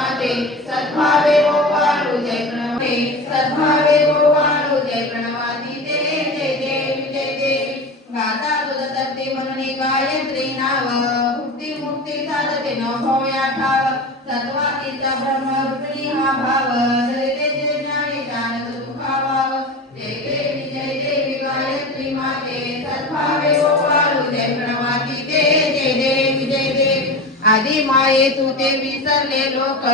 सद्भावे गोवाळू जय प्रणवे सद्भावे गोवाळू जय प्रणवादी जय देवी जय देवी गाता तुझ तत्ते म्हणून गायत्री नाव मुक्ती मुक्ती साधते न भव्या ठाव सत्वातीचा ब्रह्म रूपिणी हा भाव जय ज्ञाने जानत सुखावाव जय देवी गायत्री माते सद्भावे गोवाळू जय प्रणवादी जय देवी जय देवी आदि माये तू ते विसरले लोक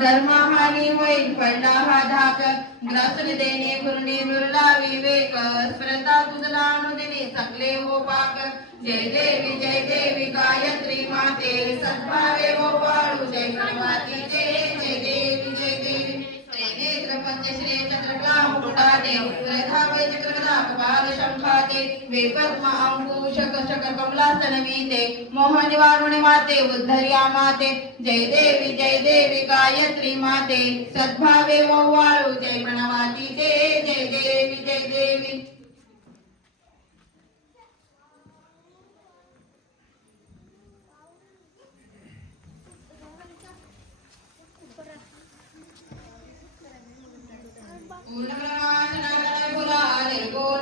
धर्महानी होईल पडला हा धाक ग्रासून देणे पूर्णी नुरला विवेक स्मृता तुझला अनुदिनी सकले हो पाक जय देवी गायत्री माते सद्भावे गोवाळू जय प्रणवाती जय देवी जय देवी नेत्र पंचश्री चंद्रकला मुकुटाते प्रधावै चक्रगदा कपाल शंखाते वेपद्म अंकुश कशक कमलासन वीते मोहन वारुणी माते उद्धर्या माते जय देवी गायत्री माते सद्भावे गोवाळू जय प्रणवाती जय देवी जय देवी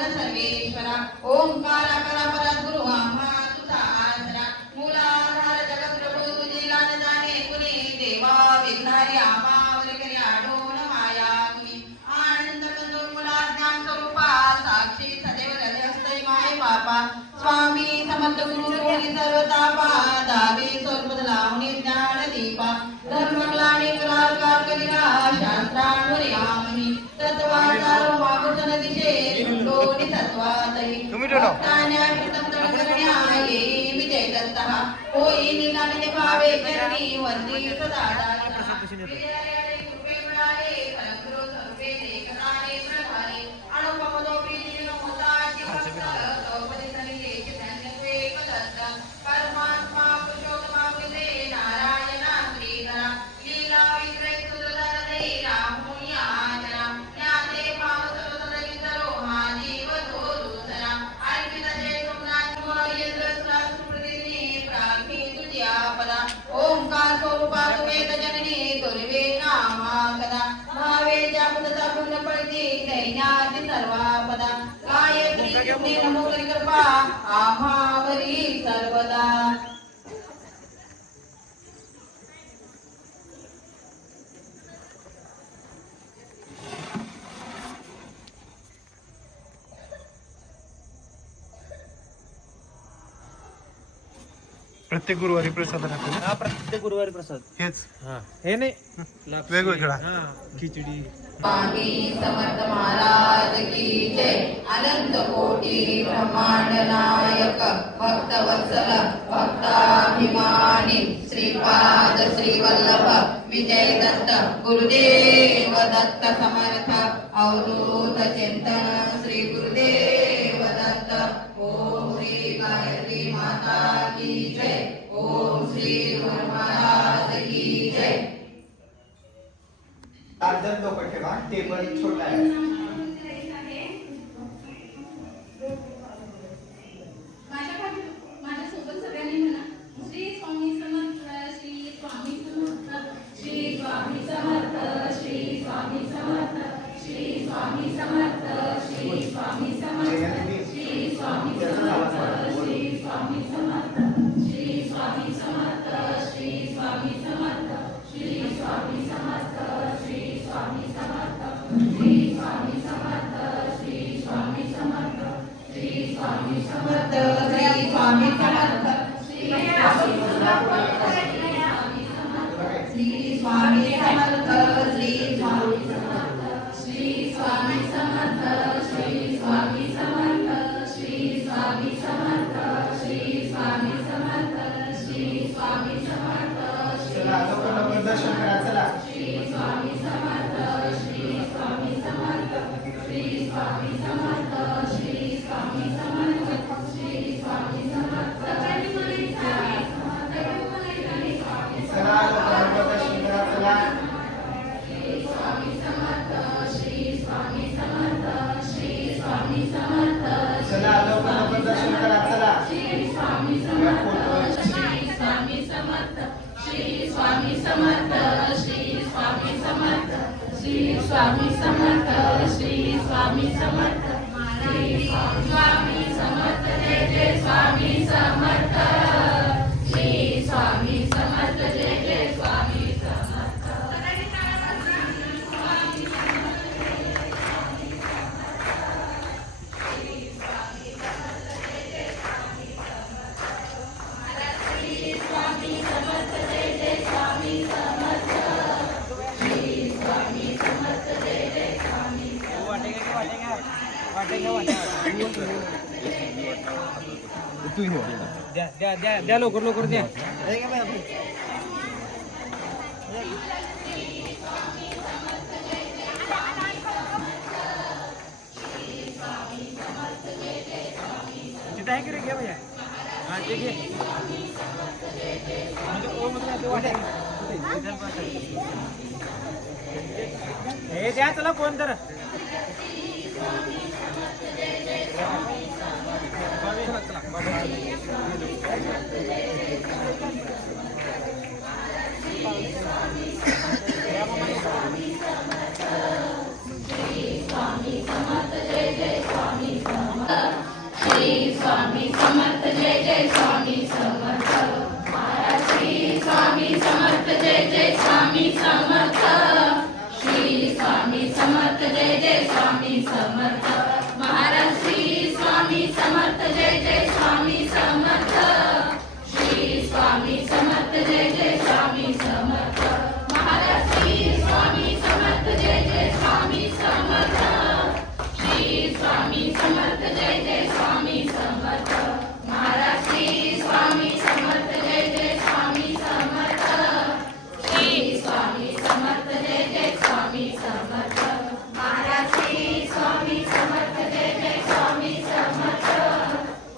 सर्वेश्वरा ओंकार परब्रह्म तुझा आसरा मूलाधार जगत प्रभू तुझीला न जाणे कुणी देवा विघ्नारी आमावर करी आढोन माया कुणी आनंद बंधू मुला ज्ञान स्वरूपा साक्षी सदैव हृदयस्थै माय पापा स्वामी समर्थ गुरु कोणी सर्व तापा दावी स्वरूप लावणी ज्ञान दीपा धर्मग्लानी कलाकार कलिला शास्त्रांवर यामही तत्वाचार मागुतन दिशे दोन्ही तत्वातही भक्तान्या कृतं तळगण्याये विजय दत्तः होई निलाने भावे चरणी वंदी सदा ओंकार स्वरूपा वेद जननी दुर्वे नामा कदा भावे जापदा पुण्य पडती दैन्याति सर्वापदा गायत्री तुमने नमो करी कृपा आम्हावरी सर्वदा प्रत्येक गुरुवारी प्रसाद राहतो ना? हा प्रत्येक गुरुवारी प्रसाद हेच हे नाही वेगवेगळा खिचडी स्वामी समर्थ महाराज की जय अनंत कोटी ब्रह्मांड नायक भक्त वत्सल भक्ताभिमानी श्रीपाद श्री वल्लभ विजय दत्त गुरुदेव दत्त समर्थ अवधूत चिंतन श्री गुरुदेव दत्त ओम श्री गायत्री माता की जय ओम श्री गुरु महाराज की जय अर्धच लोक ठेवा टेबल छोटा आहे माझ्यासोबत सगळ्यांनी म्हणा श्री स्वामी समर्थ श्री स्वामी समर्थ श्री स्वामी समर्थ श्री स्वामी समर्थ श्री स्वामी समर्थ श्री स्वामी समर्थ श्री स्वामी समर्थ श्री स्वामी समर्थ श्री स्वामी समर्थ श्री स्वामी समर्थ श्री स्वामी समर्थ श्री स्वामी समर्थ श्री स्वामी समर्थ चला लवकर लवकर दर्शन करा चला चला लवकर लवकर दर्शन करा चला चला लवकर लवकर दर्शन करा चला या फोटो स्वामी समर्थ श्री स्वामी समर्थ श्री स्वामी समर्थ श्री स्वामी समर्थ श्री स्वामी समर्थ श्री स्वामी समर्थ जय जय स्वामी समर्थ श्री स्वामी समर्थ जय जय स्वामी समर्थ द्या द्या द्या द्या लवकर लवकर द्या तिथं आहे की रे घ्या भैया हा ते घे हे द्या चला फोन तर श्री स्वामी समर्थ जय जय स्वामी समर्थ महाराज श्री स्वामी समर्थ जय जय स्वामी समर्थ श्री स्वामी समर्थ जय जय स्वामी समर्थ महाराज श्री स्वामी समर्थ जय जय स्वामी समर्थ श्री स्वामी समर्थ जय जय स्वामी समर्थ महाराज श्री स्वामी समर्थ जय जय स्वामी समर्थ श्री स्वामी समर्थ जय जय स्वामी समर्थ महाराज श्री स्वामी समर्थ जय जय स्वामी समर्थ श्री स्वामी समर्थ जय जय स्वामी समर्थ महाराज श्री स्वामी समर्थ जय जय स्वामी समर्थ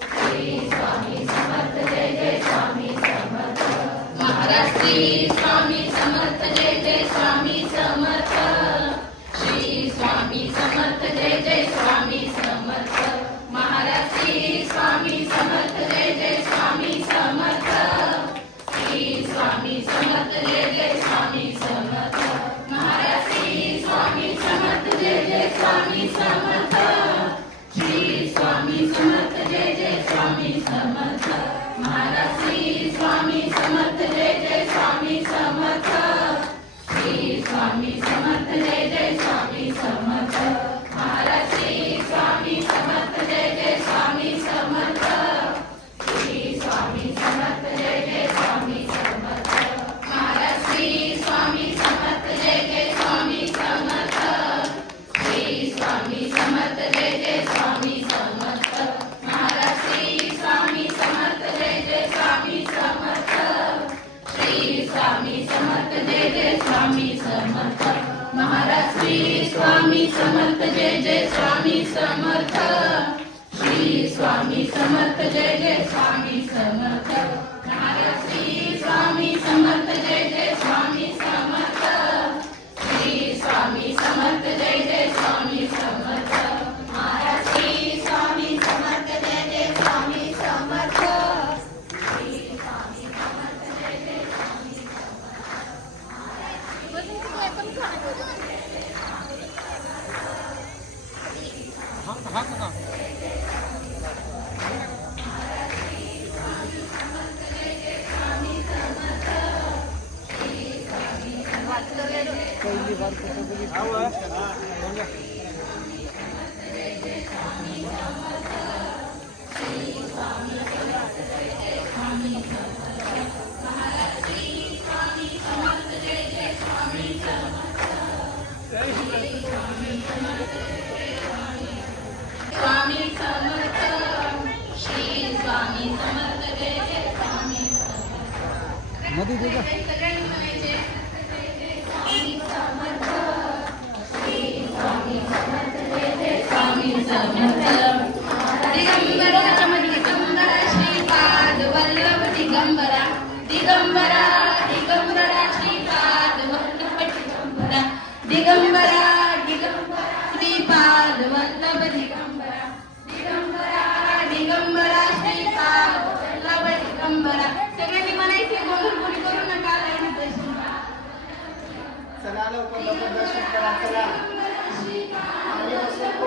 श्री स्वामी समर्थ जय जय स्वामी समर्थ महाराज श्री स्वामी समर्थ जय जय स्वामी समर्थ श्री स्वामी समर्थ जय जय स्वामी समर्थ महाराज श्री स्वामी समर्थ जय जय स्वामी समर्थ श्री स्वामी समर्थ जय जय स्वामी समर्थ महाराज श्री स्वामी समर्थ जय जय स्वामी समर्थ श्री स्वामी समर्थ जय जय स्वामी समर्थ महाराज श्री स्वामी समर्थ जय जय स्वामी समर्थ श्री स्वामी समर्थ जय जय स्वामी समर्थ महाराज श्री स्वामी समर्थ जय जय स्वामी समर्थ श्री स्वामी समर्थ जय जय स्वामी समर्थ महाराज श्री स्वामी समर्थ जय जय स्वामी समर्थ श्री स्वामी समर्थ जय जय स्वामी समर्थ महाराज श्री स्वामी समर्थ जय जय स्वामी समर्थ श्री स्वामी समर्थ जय जय स्वामी समर्थ महाराज श्री स्वामी समर्थ जय जय स्वामी समर्थ श्री स्वामी समर्थ जय जय स्वामी समर्थ महाराज श्री स्वामी समर्थ जय जय स्वामी समर्थ श्री स्वामी समर्थ जय जय स्वामी समर्थ महाराज श्री स्वामी समर्थ जय जय स्वामी समर्थ श्री स्वामी समर्थ जय जय स्वामी स्वामी समर्थ श्री स्वामी समर्थ जय जय स्वामी समर्थ मध्ये तुझं सगळ्यांनी म्हणायचे स्वामी समर्थ दिगंबरा श्रीपाद वल्लभ दिगंबरा दिगंबरा दिगंबरा श्रीपाद वल्लभ दिगंबरा दिगंबरा दिगंबरा श्रीपाद वल्लभ दिगंबरा दिगंबरा दिगंबरा श्रीपाद वल्लभ दिगंबरा सगळ्यांनी म्हणायचे गोंधळपुरी करू नका लाईन दर्शन चला लवकर लवकर दर्शन करा चला आणि असं